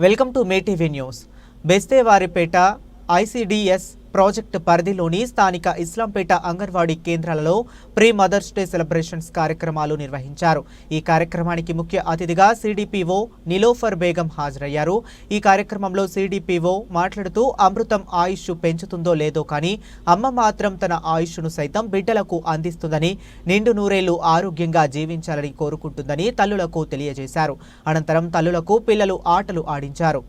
Welcome to May TV news. Besthavaripeta ICDS project పరిధిలోని స్థానిక ఇస్లాంపేట అంగన్వాడీ కేంద్రాలలో ప్రీ మదర్స్ డే సెలబ్రేషన్స్ కార్యక్రమాలు నిర్వహించారు. ఈ కార్యక్రమానికి ముఖ్య అతిథిగా సిడిపిఓ నిలోఫర్ బేగం హాజరయ్యారు. ఈ కార్యక్రమంలో సిడిపిఓ మాట్లాడుతూ అమృతం ఆయుష్ పెంచుతుందో లేదో కానీ అమ్మ మాత్రం తన ఆయుష్ను సైతం బిడ్డలకు అందిస్తుందని, నిండు నూరేళ్లు ఆరోగ్యంగా జీవించాలని కోరుకుంటుందని తల్లులకు తెలియజేశారు. అనంతరం తల్లులకు పిల్లలు ఆటలు ఆడించారు.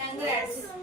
Congrats.